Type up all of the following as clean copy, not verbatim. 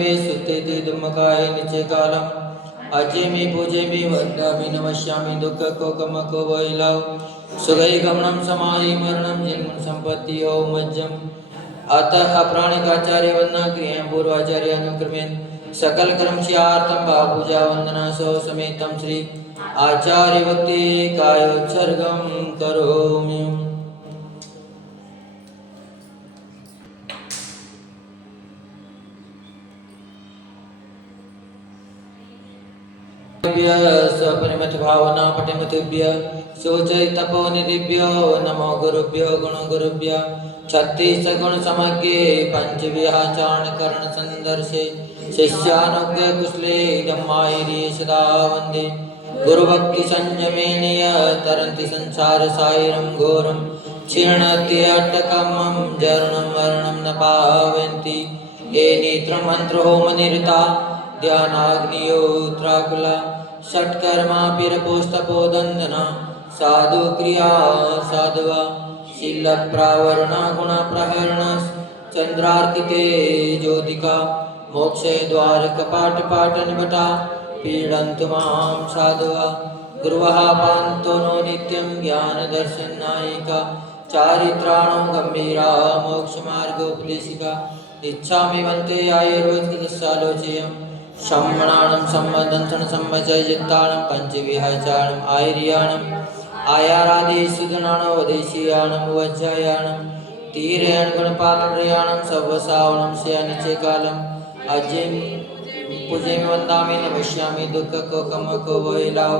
देवे सुते ते दुमकाय निचे कालम अजे मी पूजे मी वंदामि नमस्यामि दुख को कम को वैलाव सुगई गमनम समाहि मरणम जन्म संपत्ति हो मज्जम अतः अप्राणिकाचार्य वंदना क्रिया पूर्वाचार्य अनुक्रमेण सकल कर्म श्यार्थम भाव पूजा वंदना सो समेतम श्री आचार्य भक्ति कायोत्सर्गम करोमि। स्वपरिमत भावना पटिमतिभ्य सोचय तपो निधिभ्यो नमो गुरुभ्यो गुण गुरुभ्य छत्तीस गुण समज्ञे पंच विहाचारण कर्ण संदर्शे शिष्यानुज्ञ कुशले धम्मायिरी सदा वंदे गुरु भक्ति संयमेन तरन्ति संसार सायरं घोरं क्षीणति अट्टकमं जरणं मरणं न पावन्ति ये नेत्र मंत्र होम निरता ध्यानाग्नियोत्राकुला षट्कर्मा पिरपोस्तपोदंदना साधु क्रिया साधुवा शील प्रावरणा गुण प्रहरण चंद्रार्किते ज्योतिका मोक्ष द्वार कपाट पाट निबटा पीडन्तु मां साधुवा गुरुवः पान्तो नो नित्यं ज्ञान दर्शन नायिका चारित्राणो गंभीरा मोक्ष मार्गोपदेशिका इच्छामि वन्ते आयुर्वेदसालोचयम् सम्मणानं सम्मदंसन सम्मजयितानं पंचविहाचारणं आयर्याणं आयारादिसुदनानं वदेशीयानं वज्जायानं तीरेण गुणपालनयानं सर्वसावनं शयनिचे कालम् अजिं पूजेमि वन्दामि नमस्यामि दुःख को कम को वैलाव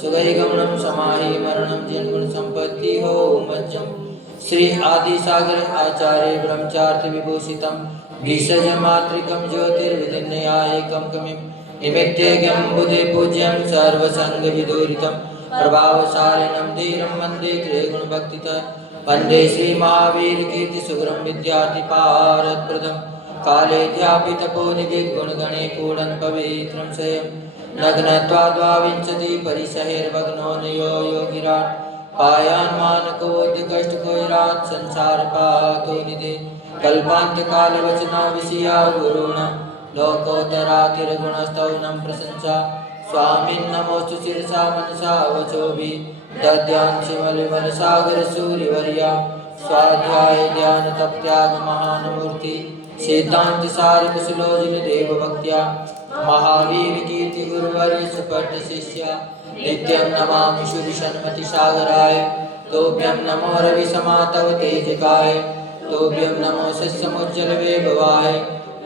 सुगई गमनं समाहि मरणं जन्म संपत्ति हो मज्जम श्री आदि सागर आचार्य ब्रह्मचार्थ विभूषितम् भीषज मातृकं ज्योतिर्विधिन्यायकं कमिं निमित्तेगं बुधे पूज्यं सर्वसंग विदूरितं प्रभावशालिनं धीरं वन्दे त्रिगुणभक्तितः वन्दे श्री महावीर कीर्ति सुगरं विद्यार्थि पारदप्रदं काले ध्यापितपोनिधि गुणगणे पूर्णं पवित्रं स्वयं नग्नत्वाद्वाविंशति परिसहेर्भग्नो नयो योगिराट पायान् मानकोद्य कष्ट कोइराट संसार पातो निधे कल्पांत काल वचना विषया गुरुणा लोकोत्तरातिरगुणस्तौनं प्रशंसा स्वामिन् नमोस्तु शिरसा मनसा वचोभि दद्यान् शिवलिमल सागर सूर्यवर्या स्वाध्याय ध्यान तप त्याग महान मूर्ति सिद्धांत सार कुशलोचन देव भक्त्या महावीर कीर्ति गुरुवर्य सुपट शिष्या नित्यं नमामि शुभ सन्मति सागराय तोभ्यं नमो रवि समातव तेजकाय तोभ्यं नमो सस्यमुज्जल वैभवाय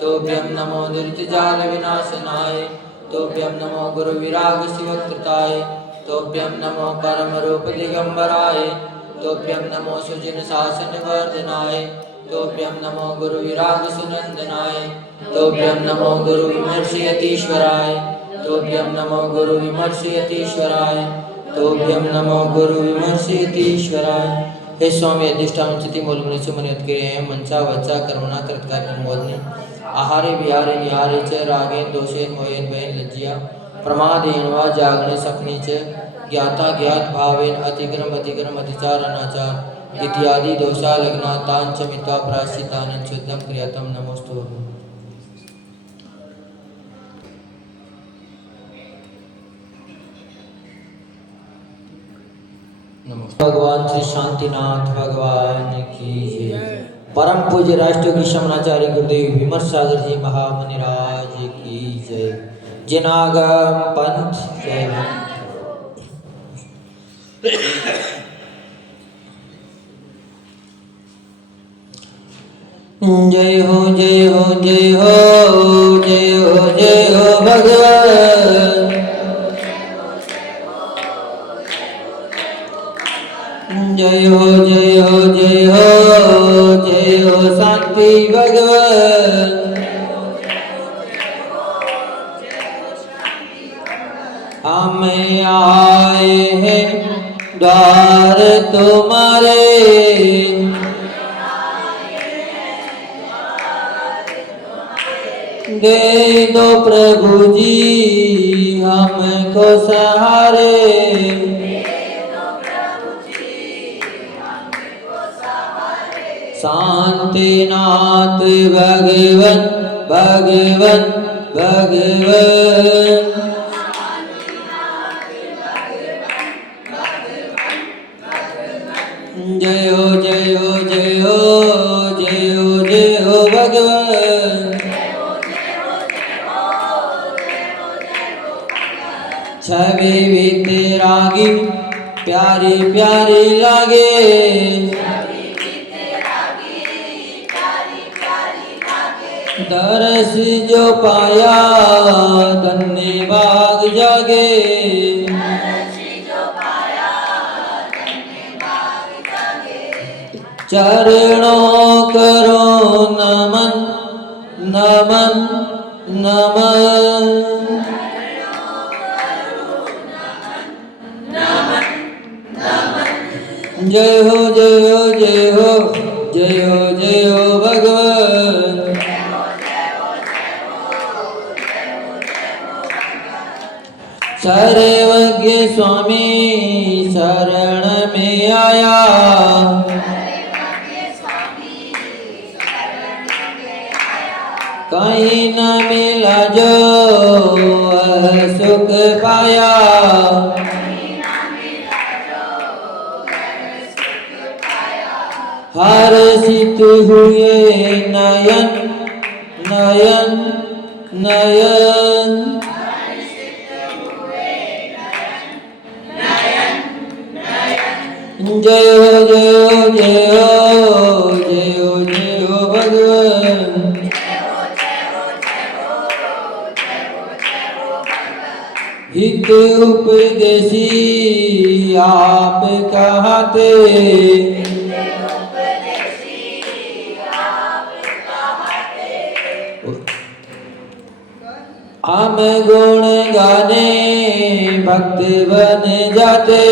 तोभ्यं नमो दुरितजाल विनाशनाय तोभ्यं नमो गुरु विराग शिवकृताय तोभ्यं नमो परम रूप दिगंबराय तोभ्यं नमो सुजन शासन वर्धनाय तोभ्यं नमो गुरु विराग सुनंदनाय तोभ्यं नमो गुरु विमर्शयतीश्वराय तोभ्यं नमो गुरु विमर्शयतीश्वराय तोभ्यं नमो गुरु विमर्शयतीश्वराय। हे स्वामी अधिष्ठान चिति मूलमनुष्य मनियोत्क्रिय मनसा वच्चा कर्मणा कृतकार्य अनुमोदने आहारे विहारे निहारे च रागेन दोषेन मोहेन भयेन लज्जया प्रमादेन वा जागने सपने च ज्ञाता ज्ञात भावेन अतिक्रम अतिक्रम अतिचार अनाचार इत्यादि दोषा लग्ना तान च मित्वा प्रायश्चित्तानं शुद्धं क्रियातं नमोस्तु। भगवान श्री शांतिनाथ भगवान की जय। परम पूज्य राष्ट्रीय की शमनाचार्य गुरुदेव विमर्श सागर जी महामुनिराज की जय। जिनागम पंथ जय। जय हो जय हो जय हो जय हो जय हो भगवान जय हो जय हो जय हो जय हो शांति भगवान हमें आए हैं द्वार तुम्हारे दे दो प्रभु जी हमको सहारे शांतिनाथ भगवन भगवन भगवन। जय हो जय हो जय हो जय हो जय हो भगवन। छवि भी तेरा की प्यारी प्यारी लागे, दरस जो पाया धन्य भाग जागे। चरणों करो नमन नमन नमन। जय हो जय हो जय हो जय हो जय हो भगवान। सर्वज्ञ स्वामी शरण में आया, कहीं न मिला जो वह सुख पाया। हर्षित हुए नयन नयन नयन। जय हो जय हो जय हो जय हो जय हो भगवान। हित उपदेशी आप कहते, हम गुण गाने भक्त बन जाते।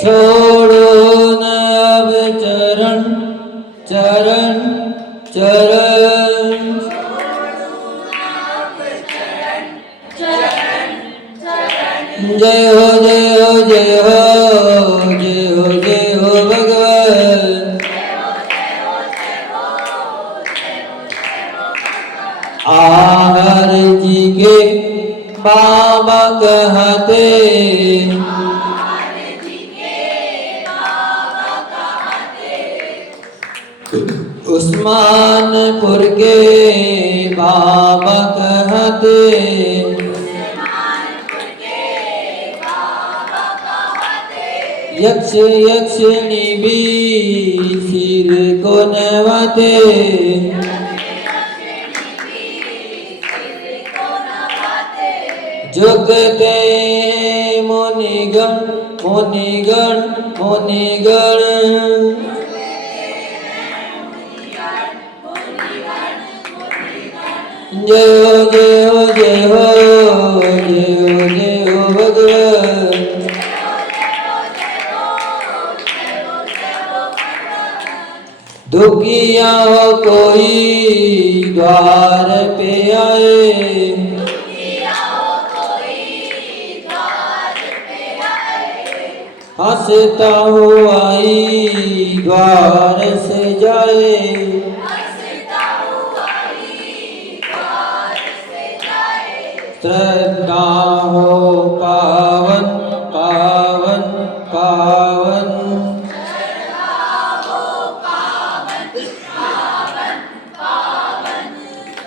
छोड़ो न अब चरण चरण चरण। जय हो जय हो जय हो जय हो जय हो भगवान। आहर जी के बाबा कहते, उस्मानपुर के बाबा कहते, यक्ष यक्षिणी भी सिर को नवाते। झुकते मुनिगण मुनिगण मुनिगण। जय हो जय हो जय हो जय हो जय हो भगवान। दुखिया हो कोई द्वार पे आए, हंसता हुआ आई द्वार से जाए। श्रद्धा हो पावन पावन पावन।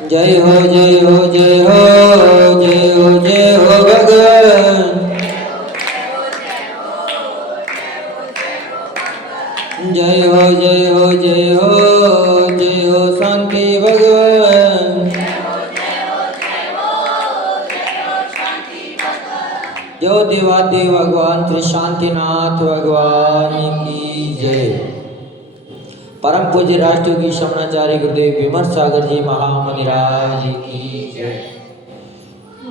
जय हो जय हो जय हो जय हो जय हो भगवान। जय हो जय हो जय हो जय हो शांति भगवान। जो देवादेव भगवान श्री शांतिनाथ भगवान की जय। परम पूज्य राष्ट्रयोगी शमनाचार्य गुरुदेव विमल सागर जी महामुनिराज की जय।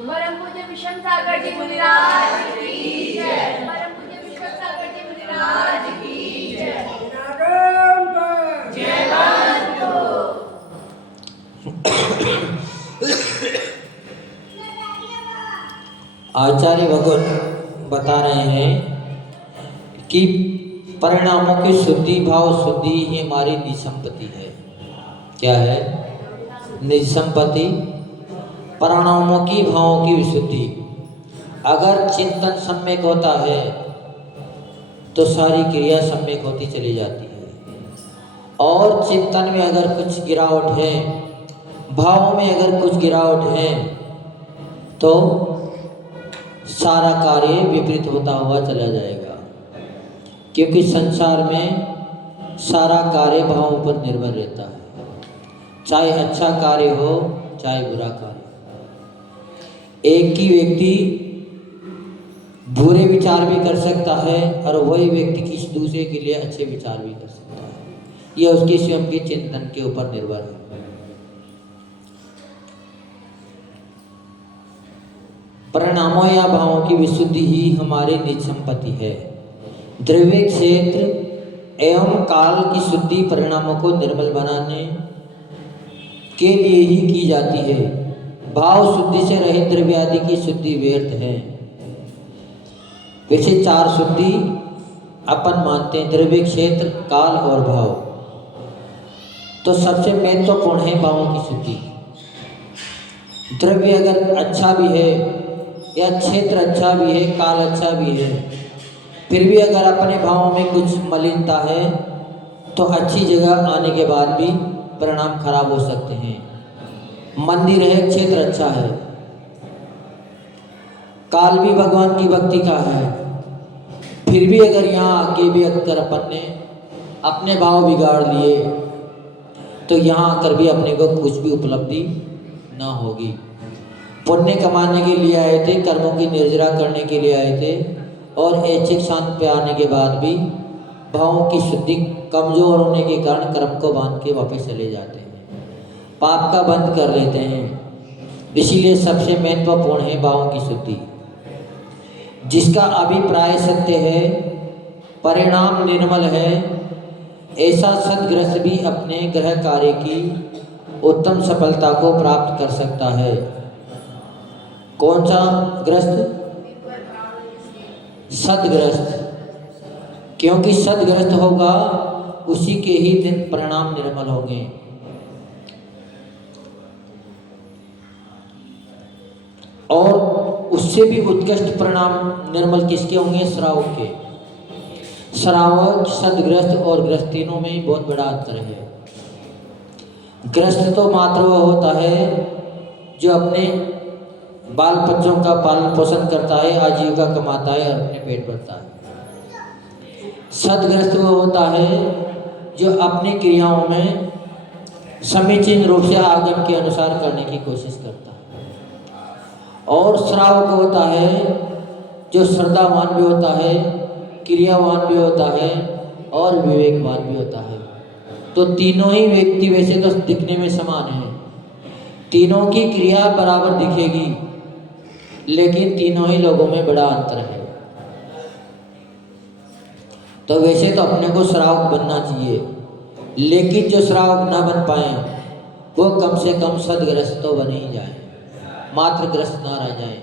परम पूज्य विषम सागर जी मुनिराज की जय। परम पूज्य विषम सागर जी मुनिराज की जय। जय आचार्य भगवान बता रहे हैं कि परिणामों की शुद्धि, भाव शुद्धि ही हमारी निज संपत्ति है। क्या है? निज संपत्ति। परिणामों की, भावों की विशुद्धि। अगर चिंतन सम्यक होता है तो सारी क्रिया सम्यक होती चली जाती है। और चिंतन में अगर कुछ गिरावट है, भाव में अगर कुछ गिरावट है, तो सारा कार्य विपरीत होता हुआ चला जाएगा। क्योंकि संसार में सारा कार्य भावों पर निर्भर रहता है, चाहे अच्छा कार्य हो चाहे बुरा कार्य। एक ही व्यक्ति बुरे विचार भी कर सकता है और वही व्यक्ति किसी दूसरे के लिए अच्छे विचार भी कर सकता है। यह उसके स्वयं के चिंतन के ऊपर निर्भर है। परिणामों या भावों की विशुद्धि ही हमारी निज संपत्ति है। द्रव्य क्षेत्र एवं काल की शुद्धि परिणामों को निर्मल बनाने के लिए ही की जाती है। भाव शुद्धि से रहित द्रव्य आदि की शुद्धि व्यर्थ है। वैसे चार शुद्धि अपन मानते हैं, द्रव्य क्षेत्र, काल और भाव। तो सबसे महत्वपूर्ण है भावों की शुद्धि। द्रव्य अगर अच्छा भी है या क्षेत्र अच्छा भी है, काल अच्छा भी है, फिर भी अगर अपने भावों में कुछ मलिनता है तो अच्छी जगह आने के बाद भी परिणाम खराब हो सकते हैं। मंदिर है, क्षेत्र अच्छा है, काल भी भगवान की भक्ति का है, फिर भी अगर यहाँ आके भी अगर अपन ने अपने भाव बिगाड़ लिए तो यहाँ आकर भी अपने को कुछ भी उपलब्धि ना होगी। पुण्य कमाने के लिए आए थे, कर्मों की निर्जरा करने के लिए आए थे, और ऐच्छिक शांत पे आने के बाद भी भावों की शुद्धि कमजोर होने के कारण कर्म को बांध के वापस चले जाते हैं, पाप का बंद कर लेते हैं। इसीलिए सबसे महत्वपूर्ण है भावों की शुद्धि। जिसका अभिप्राय सत्य है, परिणाम निर्मल है, ऐसा सद्ग्रस्त भी अपने ग्रह कार्य की उत्तम सफलता को प्राप्त कर सकता है। कौन सा ग्रस्त? सद्ग्रस्त। क्योंकि सद्ग्रस्त होगा उसी के ही दिन परिणाम निर्मल होंगे। और उससे भी उत्कृष्ट परिणाम निर्मल किसके होंगे? श्रावक के। श्रावक, सद्ग्रस्त और ग्रस्त तीनों में बहुत बड़ा अंतर है। ग्रस्त तो मात्र वह होता है जो अपने बाल बच्चों का पालन पोषण करता है, आजीविका कमाता है और अपने पेट भरता है। सद्ग्रस्त वह होता है जो अपनी क्रियाओं में समीचीन रूप से आगम के अनुसार करने की कोशिश करता है। और श्रावक होता है जो श्रद्धावान भी होता है, क्रियावान भी होता है और विवेकवान भी होता है। तो तीनों ही व्यक्ति वैसे तो दिखने में समान है, तीनों की क्रिया बराबर दिखेगी, लेकिन तीनों ही लोगों में बड़ा अंतर है। तो वैसे तो अपने को श्रावक बनना चाहिए, लेकिन जो श्रावक ना बन पाए वो कम से कम सद्ग्रस्त तो बने ही जाए, मात्र ग्रस्त ना रह जाए।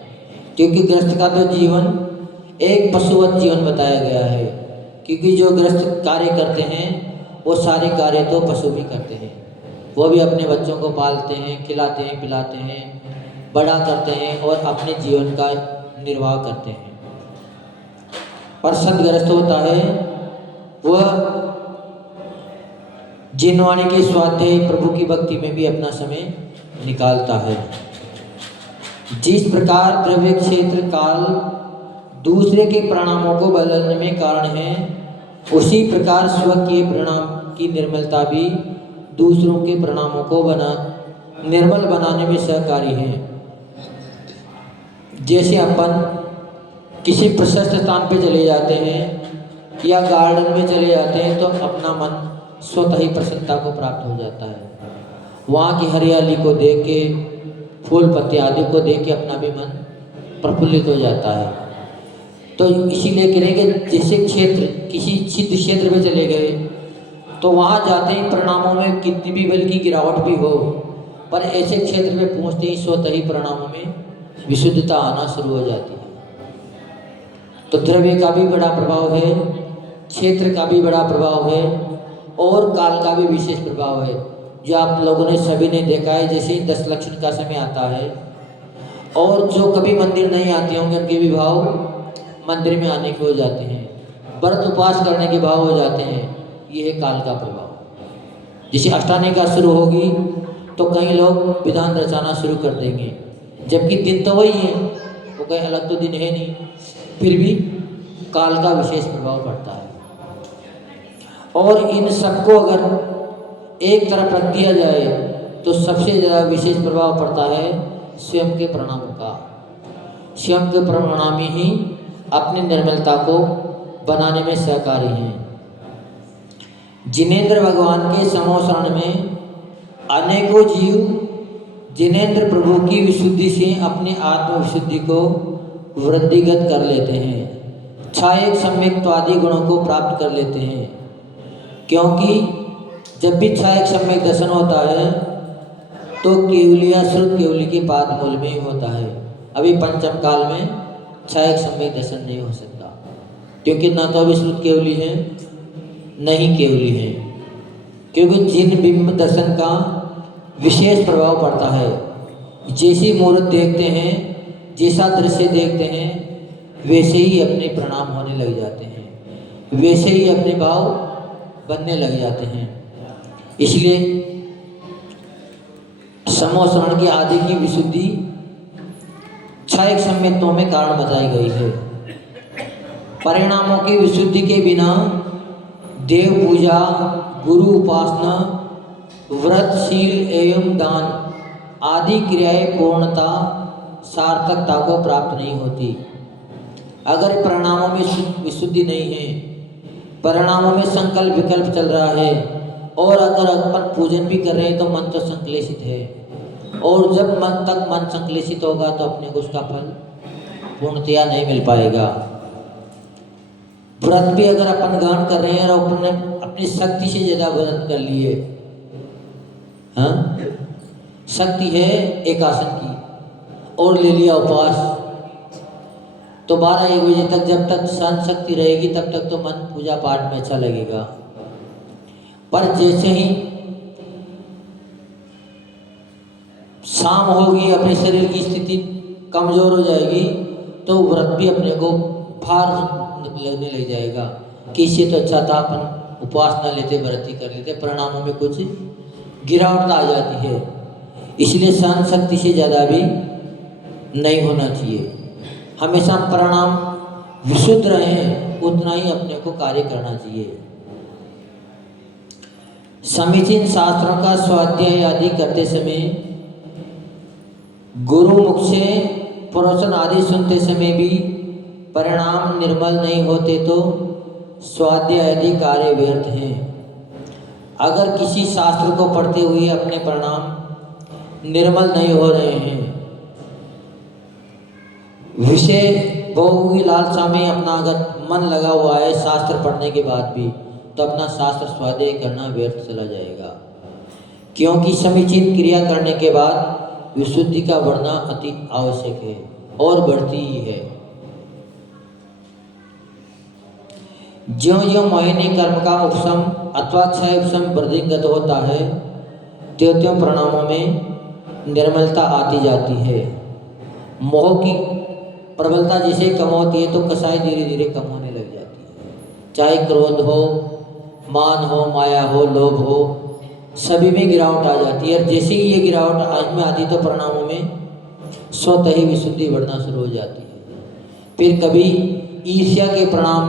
क्योंकि ग्रस्त का तो जीवन एक पशुवत जीवन बताया गया है। क्योंकि जो ग्रस्त कार्य करते हैं वो सारे कार्य तो पशु भी करते हैं। वो भी अपने बच्चों को पालते हैं, खिलाते हैं, पिलाते हैं, बड़ा करते हैं और अपने जीवन का निर्वाह करते हैं। पर सद्ग्रस्त होता है वह जिनवाणी के स्वाध्याय प्रभु की भक्ति में भी अपना समय निकालता है। जिस प्रकार द्रव्य क्षेत्र काल दूसरे के परिणामों को बदलने में कारण है, उसी प्रकार स्व के परिणाम की निर्मलता भी दूसरों के परिणामों को निर्मल बनाने में सहकारी है। जैसे अपन किसी प्रशस्त स्थान पे चले जाते हैं या गार्डन में चले जाते हैं तो अपना मन स्वतः ही प्रसन्नता को प्राप्त हो जाता है। वहाँ की हरियाली को देख के, फूल पत्ते आदि को देख के अपना भी मन प्रफुल्लित हो जाता है। तो इसीलिए करेंगे जैसे क्षेत्र, किसी सिद्ध क्षेत्र में चले गए तो वहाँ जाते ही परिणामों में कितनी भी बल की गिरावट भी हो, पर ऐसे क्षेत्र में पहुँचते ही स्वतः ही परिणामों में विशुद्धता आना शुरू हो जाती है। तो द्रव्य का भी बड़ा प्रभाव है क्षेत्र का भी बड़ा प्रभाव है और काल का भी विशेष प्रभाव है, जो आप लोगों ने सभी ने देखा है। जैसे ही 10 लक्षण का समय आता है और जो कभी मंदिर नहीं आते होंगे उनके भी भाव मंदिर में आने के हो जाते हैं, व्रत उपवास करने के भाव हो जाते हैं। ये है काल का प्रभाव। जैसे अष्टानिका शुरू होगी तो कई लोग विधान रचाना शुरू कर देंगे, जबकि दिन तो वही है, वो कहीं अलग तो दिन है नहीं, फिर भी काल का विशेष प्रभाव पड़ता है। और इन सबको अगर एक तरफ रख दिया जाए तो सबसे ज़्यादा विशेष प्रभाव पड़ता है स्वयं के प्रणाम का। स्वयं के प्रणामी ही अपनी निर्मलता को बनाने में सहकारी हैं। जिनेंद्र भगवान के समोसरण में अनेकों जीव जिनेंद्र प्रभु की विशुद्धि से अपनी आत्म विशुद्धि को वृद्धिगत कर लेते हैं, छायक सम्यक्त्वादि गुणों को प्राप्त कर लेते हैं। क्योंकि जब भी छायक सम्यक दर्शन होता है तो केवलिया श्रुत केवली के पाद मूल में ही होता है। अभी पंचम काल में छायक सम्यक दर्शन नहीं हो सकता, क्योंकि ना तो अभी श्रुत केवली है नहीं केवली है, क्योंकि जिन बिंब दर्शन का विशेष प्रभाव पड़ता है। जैसी मूर्त देखते हैं, जैसा दृश्य देखते हैं, वैसे ही अपने प्रणाम होने लग जाते हैं, वैसे ही अपने भाव बनने लग जाते हैं। इसलिए समोसरण की आदि की विशुद्धि छायक सम्यक्तों में कारण बताई गई है। परिणामों की विशुद्धि के बिना देव पूजा, गुरु उपासना, व्रत, शील एवं दान आदि क्रियाएं पूर्णता सार्थकता को प्राप्त नहीं होती। अगर परिणामों में विशुद्धि नहीं है, परिणामों में संकल्प विकल्प चल रहा है, और अगर अपन पूजन भी कर रहे हैं तो मन तो संक्लेशित है, और जब मन संक्लेशित होगा तो अपने को उसका फल पूर्णतया नहीं मिल पाएगा। व्रत भी अगर अपन ग्रहण कर रहे हैं और अपने अपनी शक्ति से ज़्यादा व्रत कर लिए, हाँ, शक्ति है एक आसन की और ले लिया उपवास, तो 12-1 बजे तक जब तक सहन शक्ति रहेगी तब तक तो मन पूजा पाठ में अच्छा लगेगा। पर जैसे ही शाम होगी, अपने शरीर की स्थिति कमज़ोर हो जाएगी, तो व्रत भी अपने को भार लगने लग जाएगा कि इससे तो अच्छा था अपन उपवास न लेते, व्रत ही कर लेते। परिणामों में कुछ गिरावट आ जाती है। इसलिए सहन शक्ति से ज़्यादा भी नहीं होना चाहिए। हमेशा परिणाम विशुद्ध रहें, उतना ही अपने को कार्य करना चाहिए। समीचीन शास्त्रों का स्वाध्याय आदि करते समय, गुरु मुख से प्रवचन आदि सुनते समय भी परिणाम निर्मल नहीं होते तो स्वाध्याय आदि कार्य व्यर्थ हैं। अगर किसी शास्त्र को पढ़ते हुए अपने परिणाम निर्मल नहीं हो रहे हैं, विषय भोग की लालसा में अपना अगर मन लगा हुआ है शास्त्र पढ़ने के बाद भी, तो अपना शास्त्र स्वाध्याय करना व्यर्थ चला जाएगा। क्योंकि समीचीन क्रिया करने के बाद विशुद्धि का बढ़ना अति आवश्यक है और बढ़ती ही है। ज्यों-ज्यों मोहिनी कर्म का उपशम अथवा क्षय उपशम वृद्धिगत होता है, त्यों-त्यों परिणामों में निर्मलता आती जाती है। मोह की प्रबलता जैसे कम होती है तो कसाई धीरे धीरे कम होने लग जाती है। चाहे क्रोध हो, मान हो, माया हो, लोभ हो, सभी में गिरावट आ जाती है। और जैसे ही ये गिरावट आज में आती तो परिणामों में स्वतः ही विशुद्धि बढ़ना शुरू हो जाती है। फिर कभी ईर्ष्या के परिणाम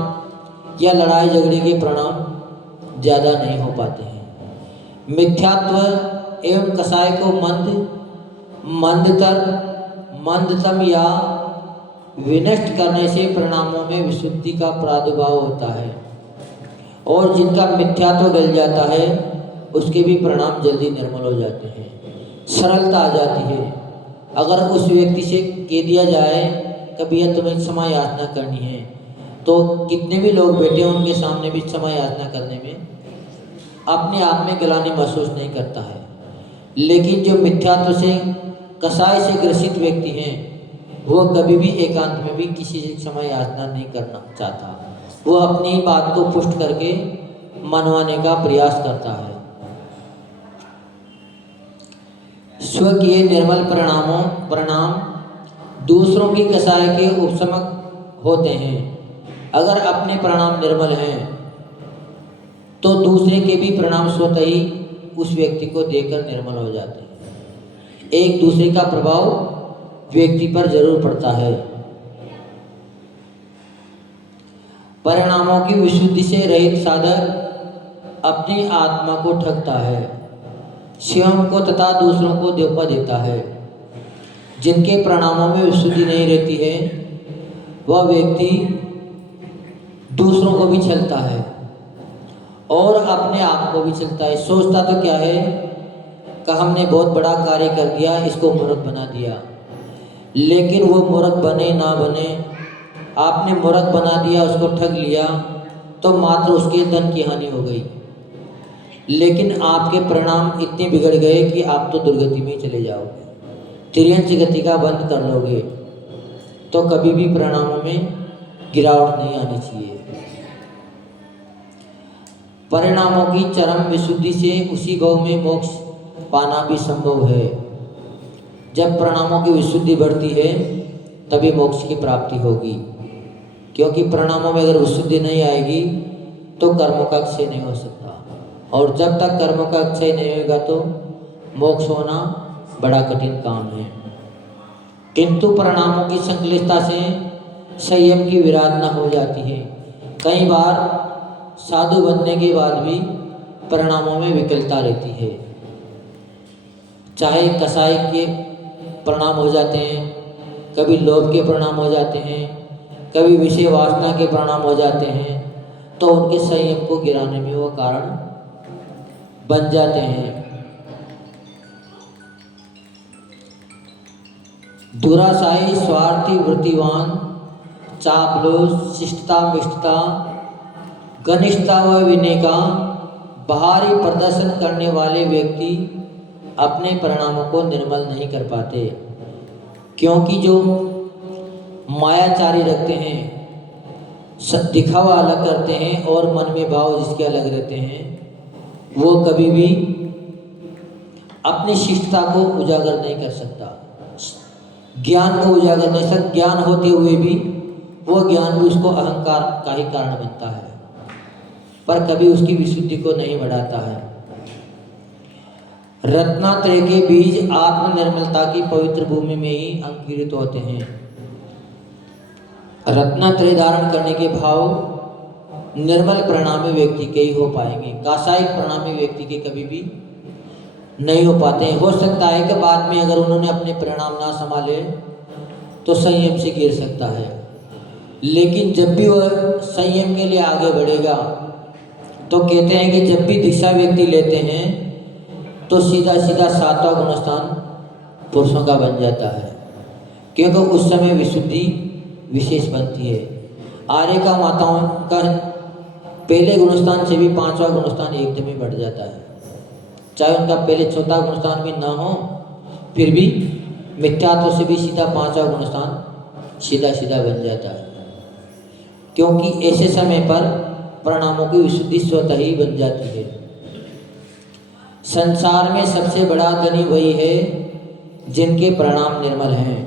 या लड़ाई झगड़े के परिणाम ज़्यादा नहीं हो पाते हैं। मिथ्यात्व एवं कसाय को मंदतम या विनष्ट करने से परिणामों में विशुद्धि का प्रादुर्भाव होता है, और जिनका मिथ्यात्व गल जाता है उसके भी परिणाम जल्दी निर्मल हो जाते हैं, सरलता आ जाती है। अगर उस व्यक्ति से कह दिया जाए कभी यह तुम्हें क्षमा याचना करनी है, तो कितने भी लोग बैठे हैं उनके सामने भी क्षमा याचना करने में अपने आप में गलानी महसूस नहीं करता है। लेकिन जो मिथ्यात्व से कसाय से ग्रसित व्यक्ति हैं, वो कभी भी एकांत में भी किसी से क्षमा याचना नहीं करना चाहता। वो अपनी बात को पुष्ट करके मनवाने का प्रयास करता है। स्वकीय निर्मल परिणाम दूसरों की कसाय के उपशमक होते हैं। अगर अपने परिणाम निर्मल हैं तो दूसरे के भी परिणाम स्वतः ही उस व्यक्ति को देकर निर्मल हो जाते हैं। एक दूसरे का प्रभाव व्यक्ति पर जरूर पड़ता है। परिणामों की विशुद्धि से रहित साधक अपनी आत्मा को ठगता है, स्वयं को तथा दूसरों को धोखा देता है। जिनके परिणामों में विशुद्धि नहीं रहती है वह व्यक्ति दूसरों को भी छलता है और अपने आप को भी छलता है। सोचता तो क्या है कि हमने बहुत बड़ा कार्य कर दिया, इसको मूर्ख बना दिया। लेकिन वो मूर्ख बने ना बने, आपने मूर्ख बना दिया, उसको ठग लिया तो मात्र उसके धन की हानि हो गई। लेकिन आपके परिणाम इतने बिगड़ गए कि आप तो दुर्गति में चले जाओगे, तिर्यंच गति का बंद कर लोगे। तो कभी भी परिणामों में गिरावट नहीं आनी चाहिए। परिणामों की चरम विशुद्धि से उसी भाव में मोक्ष पाना भी संभव है। जब परिणामों की विशुद्धि बढ़ती है तभी मोक्ष की प्राप्ति होगी, क्योंकि परिणामों में अगर विशुद्धि नहीं आएगी तो कर्मों का क्षय नहीं हो सकता, और जब तक कर्मों का क्षय नहीं होगा तो मोक्ष होना बड़ा कठिन काम है। किंतु परिणामों की संकलितता से संयम की विराधना हो जाती है। कई बार साधु बनने के बाद भी परिणामों में विकलता रहती है। चाहे कसाई के परिणाम हो जाते हैं, कभी लोभ के परिणाम हो जाते हैं, कभी विषय वासना के परिणाम हो जाते हैं, तो उनके संयम को गिराने में वो कारण बन जाते हैं। दुराशाही, स्वार्थी, वृत्तिवान, चापलूस, शिष्टता, मिष्टता, घनिष्ठता व विनय का बाहरी प्रदर्शन करने वाले व्यक्ति अपने परिणामों को निर्मल नहीं कर पाते, क्योंकि जो मायाचारी रखते हैं, दिखावा अलग करते हैं और मन में भाव जिसके अलग रहते हैं, वो कभी भी अपनी शिष्टता को उजागर नहीं कर सकता, ज्ञान को उजागर नहीं सकता। ज्ञान होते हुए भी वो ज्ञान भी उसको अहंकार का ही कारण बनता है, पर कभी उसकी विशुद्धि को नहीं बढ़ाता है। रत्नात्रय के बीज आत्मनिर्मलता की पवित्र भूमि में ही अंकुरित होते हैं। रत्नात्रय धारण करने के भाव निर्मल परिणामी व्यक्ति के ही हो पाएंगे, कासायिक परिणामी व्यक्ति के कभी भी नहीं हो पाते हैं। हो सकता है कि बाद में अगर उन्होंने अपने परिणाम ना संभाले तो संयम से गिर सकता है, लेकिन जब भी वह संयम के लिए आगे बढ़ेगा तो कहते हैं कि जब भी दीक्षा व्यक्ति लेते हैं तो सीधा सीधा 7वां गुणस्थान पुरुषों का बन जाता है, क्योंकि उस समय विशुद्धि विशेष बनती है। आर्य का माताओं का पहले गुणस्थान से भी 5वां गुणस्थान एकदम ही बढ़ जाता है। चाहे उनका पहले 4था गुणस्थान भी ना हो, फिर भी मिथ्यात्व से भी सीधा 5वां गुणस्थान सीधा सीधा बन जाता है, क्योंकि ऐसे समय पर परिणामों की विशुद्धि स्वतः ही बन जाती है। संसार में सबसे बड़ा धनी वही है जिनके परिणाम निर्मल हैं।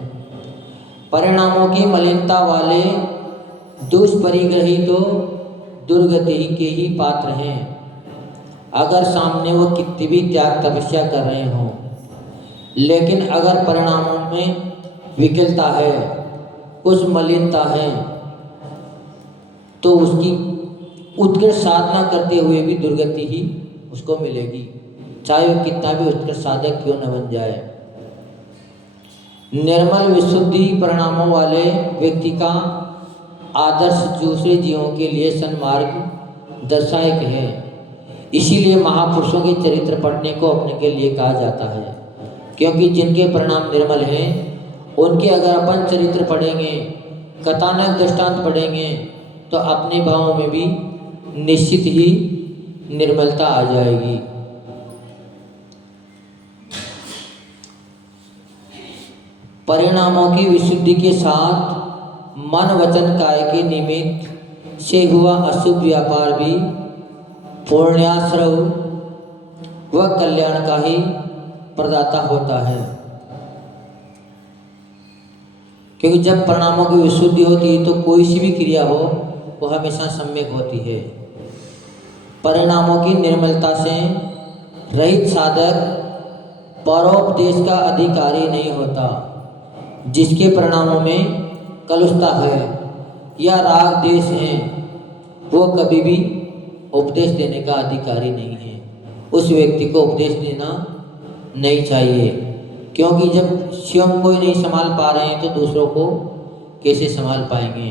परिणामों की मलिनता वाले दुष्परिग्रही तो दुर्गति के ही पात्र हैं। अगर सामने वो कितनी भी त्याग तपस्या कर रहे हों, लेकिन अगर परिणामों में विकलता है, कुछ मलिनता है, तो उसकी उत्कृष्ट साधना करते हुए भी दुर्गति ही उसको मिलेगी, चाहे वो कितना भी उत्कृष्ट साधक क्यों न बन जाए। निर्मल विशुद्धि परिणामों वाले व्यक्ति का आदर्श दूसरे जीवों के लिए सन्मार्ग दर्शायक है। इसीलिए महापुरुषों के चरित्र पढ़ने को अपने के लिए कहा जाता है, क्योंकि जिनके परिणाम निर्मल हैं उनके अगर अपन चरित्र पढ़ेंगे, कथानक दृष्टांत पढ़ेंगे, तो अपने भावों में भी निश्चित ही निर्मलता आ जाएगी। परिणामों की विशुद्धि के साथ मन वचन काय के निमित्त से हुआ अशुभ व्यापार भी पुण्याश्रव व कल्याण का ही प्रदाता होता है। क्योंकि जब परिणामों की विशुद्धि होती है तो कोई सी भी क्रिया हो वो हमेशा सम्यक होती है। परिणामों की निर्मलता से रहित साधक परोपदेश का अधिकारी नहीं होता। जिसके परिणामों में कलुषता है या राग देश है वो कभी भी उपदेश देने का अधिकारी नहीं है। उस व्यक्ति को उपदेश देना नहीं चाहिए, क्योंकि जब स्वयं को ही नहीं संभाल पा रहे हैं तो दूसरों को कैसे संभाल पाएंगे।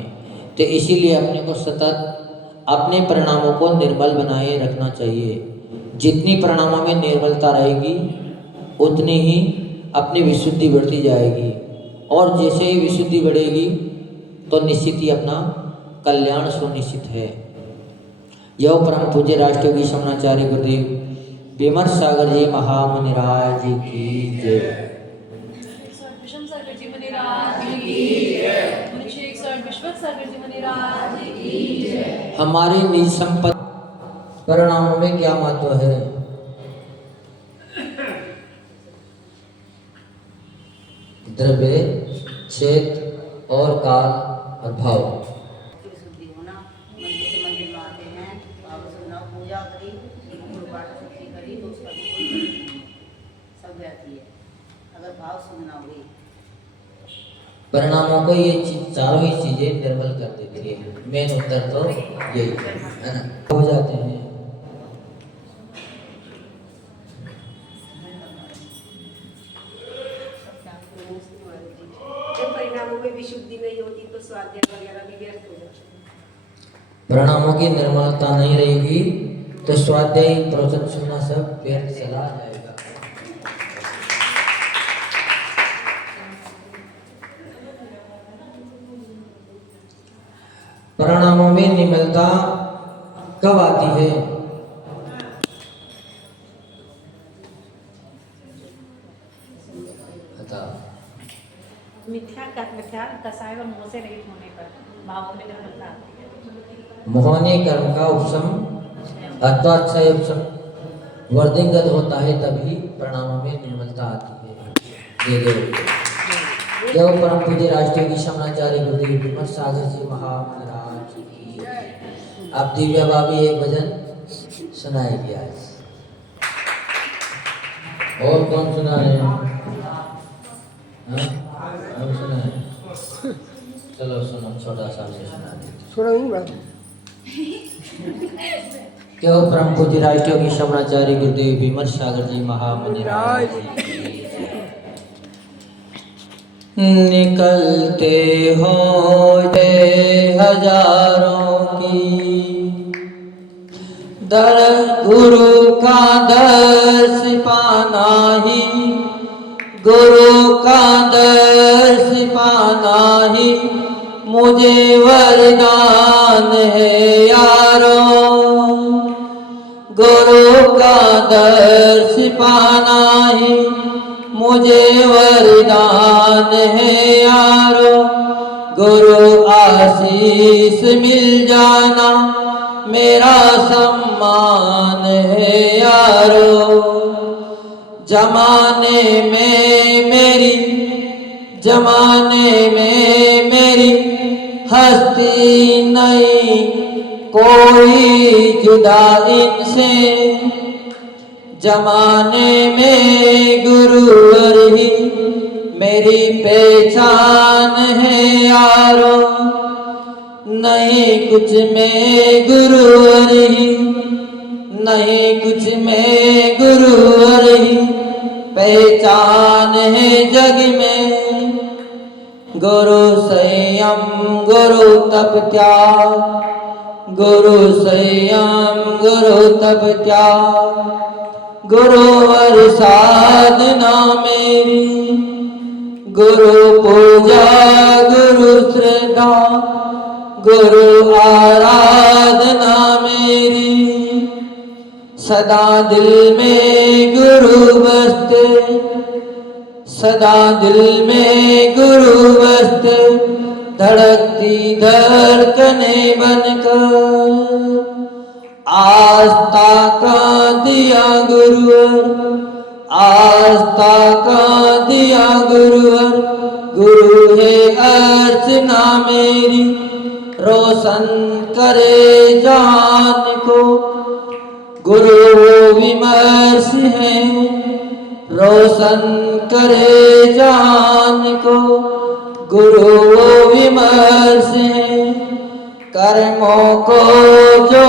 तो इसीलिए अपने को सतत अपने परिणामों को निर्मल बनाए रखना चाहिए। जितनी परिणामों में निर्मलता रहेगी उतनी ही अपनी विशुद्धि बढ़ती जाएगी, और जैसे ही विशुद्धि बढ़ेगी तो निश्चित ही अपना कल्याण सुनिश्चित है। यह परम पूज्य राष्ट्रयोगी शमनाचार्य गुरुदेव विमर्श सागर जी महामुनिराज की जय। विषम सागर जी मुनिराज की जय। मुनिशेख सर विश्वक सागर जी मुनिराज की जय। हमारी निज संपत्ति परिणामों में क्या महत्व है? द्रव्य, क्षेत्र और काल और भाव। शुद्धि होना, मंदिर से मंदिर में आते हैं, आप सुनना, पूजा करी, पाठ शुद्धि करी तो उसका भी कोई नहीं, सब रहती है अगर भाव शुद्ध ना हुई। परिणामों को ये चारों ही चीजें निर्मल कर देती है। मेन उत्तर तो यही है ना, हो जाते हैं। परिणामों में विशुद्धि नहीं होती तो स्वाध्याय वगैरह भी व्यर्थ हो जाते हैं। परिणामों की निर्मलता नहीं रहेगी तो स्वाध्याय प्रवचन सुनना सब व्यर्थ चला जाएगा। परिणामों में निर्मलता कब आती है? मिथ्या कसाय व मोह से रहित होने पर भावों में निर्मलता आती है। मोहनीय कर्म का उपशम अथवा क्षय उपशम वर्धिंगत होता है, तभी परिणामों में निर्मलता आती है। जय परम पूज्य राष्ट्रयोगी शमनाचार्य गुरुदेव विमर्श सागर जी महाराज की। अब दिव्या भाभी एक भजन सुनाएगी आज। और कौन सुना रहे हैं? हम सुना है। चलो सुनो, छोटा सा से सुना देते। थोड़ा नहीं बात। क्यों परम पूज्य राष्ट्रयोगी शमनाचार्य गुरुदेव विमर्श सागर जी महामुनिराज की। निकलते हो हजारों की दर गुरु का दर्श पाना ही, गुरु का दर्श पाना ही मुझे वरदान है यारो। गुरु का दर्श पाना ही मुझे वरदान है यारो। गुरु आशीष मिल जाना मेरा सम्मान है यारो। जमाने में मेरी हस्ती नहीं कोई जुदा इनसे। जमाने में गुरुवर ही मेरी पहचान है यारो। नहीं कुछ में गुरुवर ही, नहीं कुछ में गुरुवर ही पहचान है जग में। गुरु संयम गुरु तप त्याग, गुरु संयम गुरु तप त्याग, गुरुवर साधना मेरी, गुरु पूजा गुरु श्रद्धा, गुरु आराधना मेरी। सदा दिल में गुरु बसते, सदा दिल में गुरु बसते, धड़कती धड़कने बनकर आस्था का दिया गुरुवर, आस्था का दिया गुरुवर। गुरु है अर्चना मेरी, रोशन करे जान को। गुरु विमर्श है, रोशन करे जान को। गुरु विमर्श है, कर्मों को जो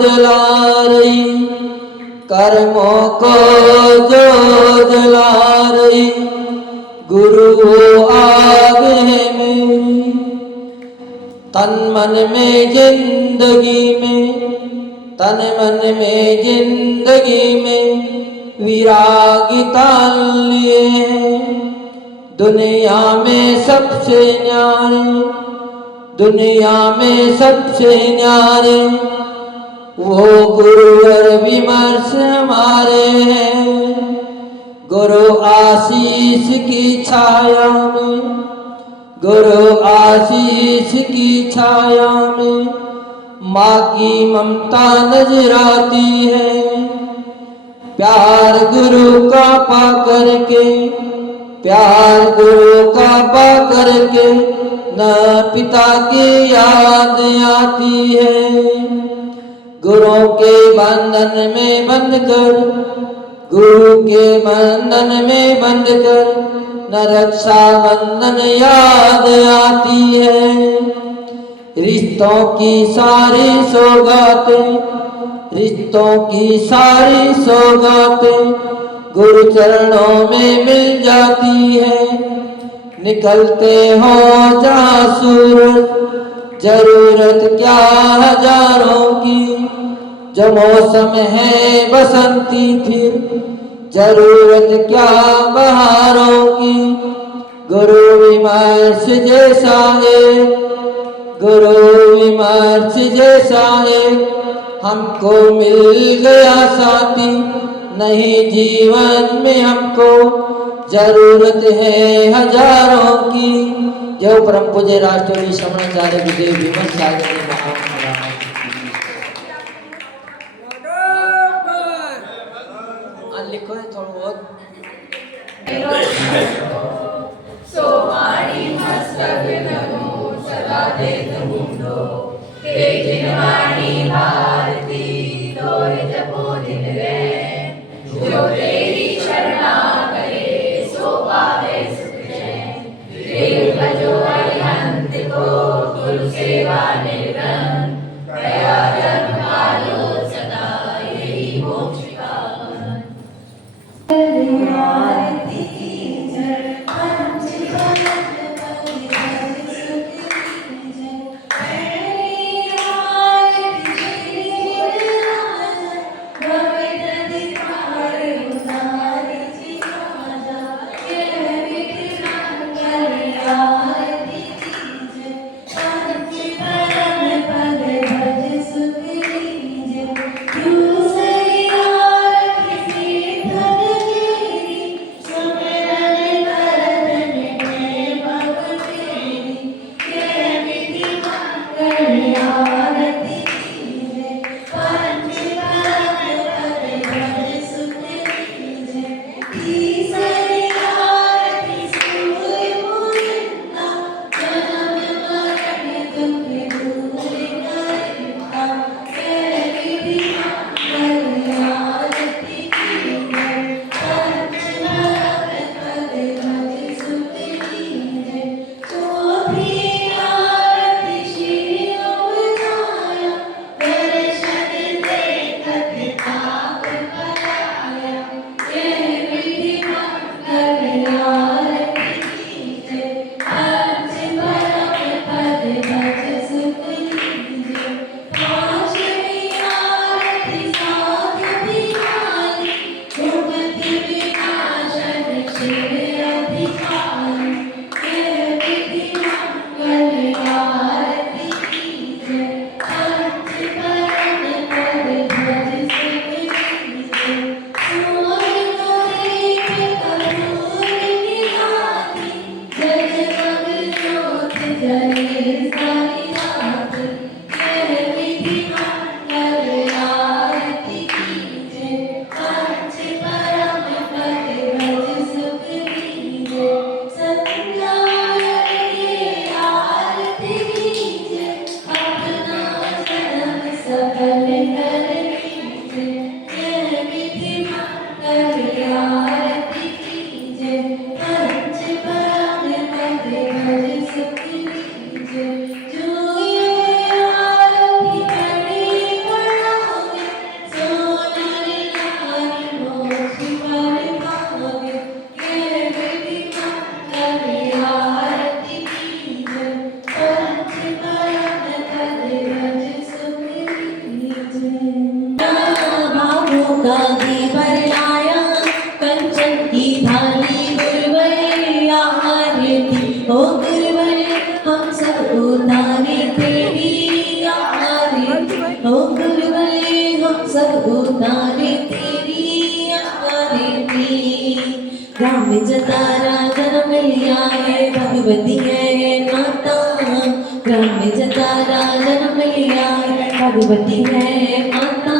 जला रही, कर्मों को जो जला रही। गुरु वो आग है मेरी, तन मन में जिंदगी में, तन मन में जिंदगी में विरागिता लिए हैं। दुनिया में सबसे न्यारे, दुनिया में सबसे न्यारे वो गुरुवर विमर्श हमारे हैं। गुरु आशीष की छाया में, गुरु आशीष की छाया में माँ की ममता नजर आती है। प्यार गुरु का पा करके, प्यार गुरु का पा करके न पिता की याद आती है। गुरु के बंधन में बंधकर, गुरु के बंधन में बंधकर न रक्षा बंधन याद आती है। रिश्तों की सारी सौगातें, रिश्तों की सारी सौगातें गुरु चरणों में मिल जाती है। निकलते हो जहाँ सूरज, जरूरत क्या हजारों की। जो मौसम है बसंती फिर जरूरत क्या बहारों की। गुरु विमर्श जैसा है, गुरु विमर्श जैसा है हमको मिल गया साथी। नहीं जीवन में हमको जरूरत है हजारों की। जो परम पूज्य राष्ट्रपति श्रवणाचार्य गुरुदेव विमल सागर जी महाराज। लिखो है थोड़ा बहुत। सोमानी मस्तक नमो सदा देत मुंडो, तेजवाणी भारती तोरे जपो दिन रैन। जो तेरी शरणा करे सो पावे सुख चैन। तेरे भजो अरिहंत को गुरु सेवा निर्धन। दया धर्म पालो सदा यही मोक्ष का वन। राम जतारा जन्म लिया है भगवती है माता। राम जतारा जन्म लिया है भगवती है माता।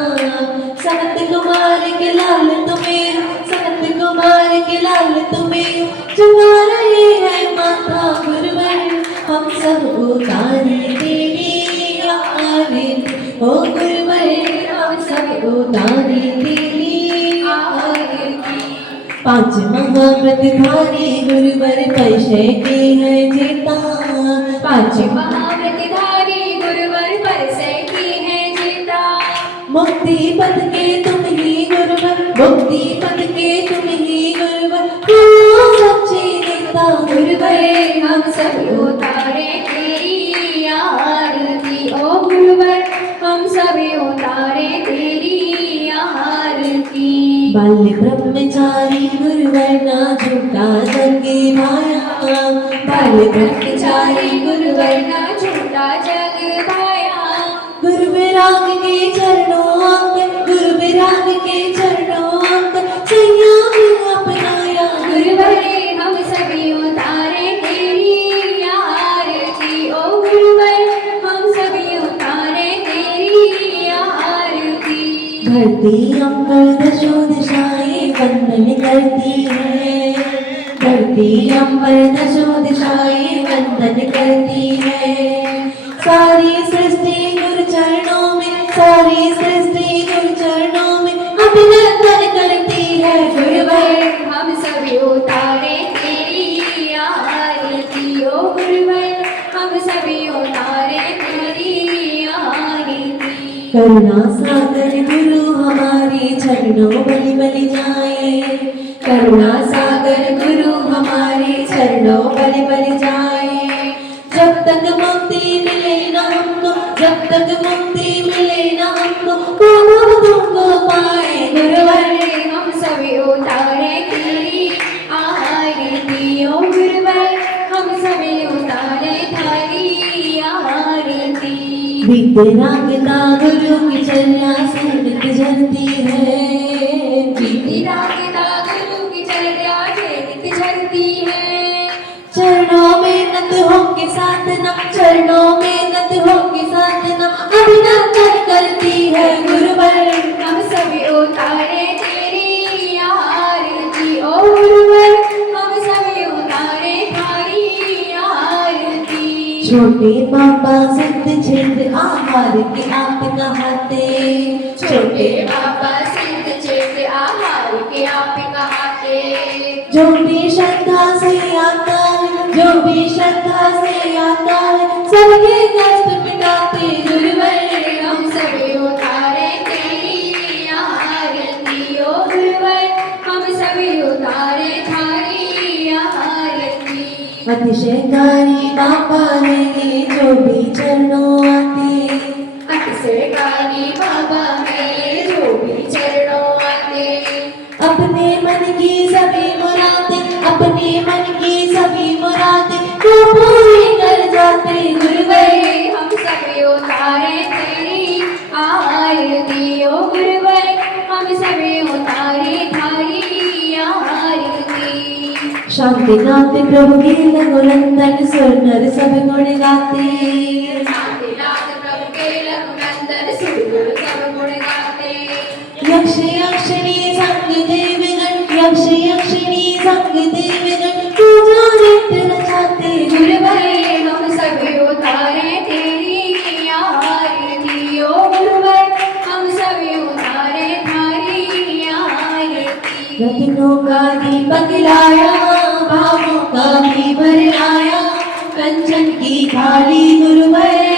सनत कुमार के लाल तुम्हें, सनत कुमार के लाल तुम्हें जगा रहे हैं माता गुरुवर। हम सब उतारे तेरी आरती ओ गुरुवर, हम सब उतारे तेरी आरती। पांच महाव्रतधारी गुरुवर परिचय के है जेता। पांच महाव्रतधारी गुरुवर परिचय की है जेता। मुक्ति पद के तुम ही गुरुवर, मुक्ति पद के तुम ही गुरुवर, हो सच्चे नेता गुरुवर। हम सब उतारे तेरी आरती ओ गुरुवर, हम सब उतारे तेरी आरती। बाल्य ब्रह्मचारी गुरुवर ना झूठा जगे भाया। बाल्य ब्रह्मचारी गुरुवर ना झूठा जग भाया। गुरु विराग के चरणों अंग, गुरु विराग के चरणों अंग संयम अपनाया गुरुवर हम सभी उतारे तेरी आरती ओ गुरुवर, हम सभी उतारे तेरी आरती। धरती अंबर दशो दिशाएं वंदन करती है। धरती अंबर दशो दिशाएं वंदन करती है। सारी सृष्टि गुरु चरणों में, सारी सृष्टि गुरु चरणों में अभिनंदन करती है गुरुवर। हम सभी उतारे तेरी आरती ओ गुरुवर, हम सभी उतारे तेरी आरती। करुणा सागर गुरु हमारे चरणों बलि बलि जाए। करुणा सागर गुरु हमारे चरणों बलि बलि जाए। जब तक मुक्ति मिले ना हमको, जब तक मुक्ति मिले ना हमको, वो तुमको पाए गुरुवर। हम सभी उतारे तेरी आरती ओ गुरुवर, हम सभी उतारे तेरी आरती। बीते रागता गुरु की चर्या से नित जलती है। बीती रागता गुरु की चर्या से नित जलती है। चरणों में नत होके साधना, चरणों में नत होके साधना अभिनंदन करती है गुरुवर। हम सभी उतारे तेरी आरती ओ गुरुवर, हम सभी उतारे तेरी आरती। छोटे बाबा सिद्ध क्षेत्र आहार के आप कहाते। छोटे बाबा सिद्ध क्षेत्र आहार के आप कहाते। जो भी श्रद्धा से आता है, जो भी श्रद्धा से आता है, सबके कष्ट मिटाते गुरुवर। हम सभी उतारे तेरी आरती ओ गुरुवर, हम सभी उतारे तेरी आरती। अतिशयकारी बाबा है ये जो भी चरणों आते। अतिशयकारी बाबा है जो भी चरणों आते। अपने मन की सभी मुरादें, अपने मन की सभी मुरादें को पूरी कर जाते गुरुवर। हम सभी उतारे तेरी आरती ओ गुरुवर, हम सभी उतारे तेरी आरती। शांतिनाथ प्रभु के रघुनंदन सुर नर सब गुण गाते। शांतिनाथ प्रभु के रघुनंदन सुर नर सब गुण गाते। यक्ष यक्षिणी संग देवगण, यक्ष यक्षिणी संग देवगण पूजा नित्य रचाते गुरुवर। हम सभी उतारे तेरी आरती ओ गुरुवर, हम सभी उतारे तेरी आरती। रत्नों का दीपक लाया, भावों का भी भर आया, कंचन की थाली गुरुवर।